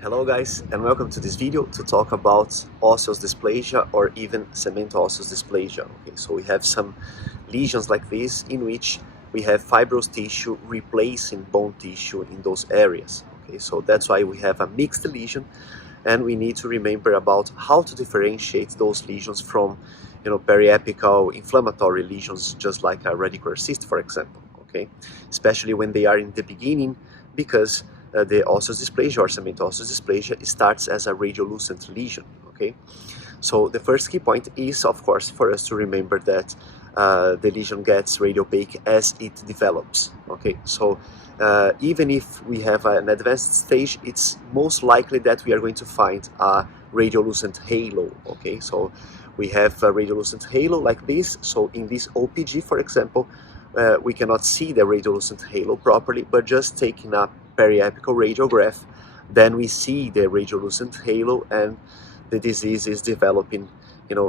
Hello guys, and welcome to this video to talk about osseous dysplasia or even cemento-osseous dysplasia. Okay, so we have some lesions like this in which we have fibrous tissue replacing bone tissue in those areas. Okay, so that's why we have a mixed lesion, and we need to remember about how to differentiate those lesions from, periapical inflammatory lesions, just like a radicular cyst, for example. Okay, especially when they are in the beginning, because the osseous dysplasia or cemento-osseous dysplasia starts as a radiolucent lesion. Okay, so the first key point is, of course, for us to remember that the lesion gets radiopaque as it develops. Okay, so even if we have an advanced stage, it's most likely that we are going to find a radiolucent halo. Okay, so we have a radiolucent halo like this. So in this OPG, for example, we cannot see the radiolucent halo properly, but just taking a periapical radiograph, then we see the radiolucent halo and the disease is developing,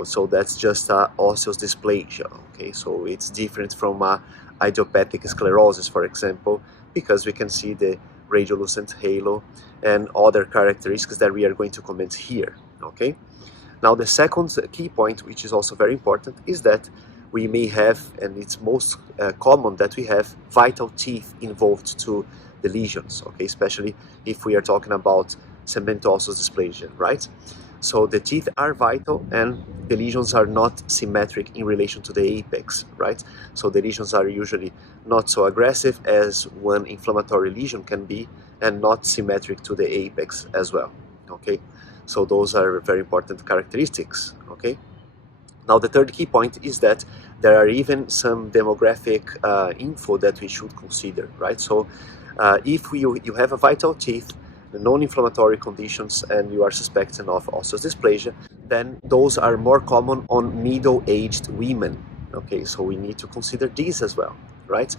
so that's just a osseous dysplasia. Okay, so it's different from a idiopathic sclerosis, for example, because we can see the radiolucent halo and other characteristics that we are going to comment here. Okay, now the second key point, which is also very important, is that we may have, and it's most common that we have vital teeth involved to the lesions, okay, especially if we are talking about cemento-osseous dysplasia, right? So the teeth are vital and the lesions are not symmetric in relation to the apex, right? So the lesions are usually not so aggressive as one inflammatory lesion can be, and not symmetric to the apex as well, okay? So those are very important characteristics, okay? Now the third key point is that there are even some demographic info that we should consider, right? So if you have a vital teeth, non-inflammatory conditions, and you are suspecting of osseous dysplasia, then those are more common on middle-aged women. Okay, so we need to consider these as well, right?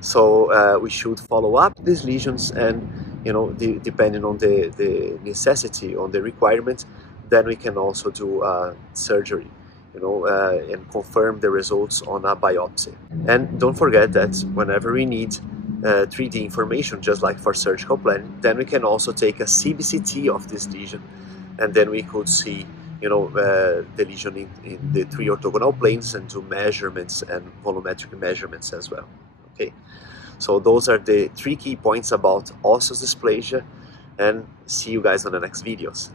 So we should follow up these lesions, and depending on the necessity, on the requirement, then we can also do surgery, and confirm the results on a biopsy. And don't forget that whenever we need 3D information, just like for surgical planning, then we can also take a CBCT of this lesion, and then we could see, the lesion in the 3 orthogonal planes and do measurements and volumetric measurements as well. Okay, so those are the 3 key points about osseous dysplasia, and see you guys on the next videos.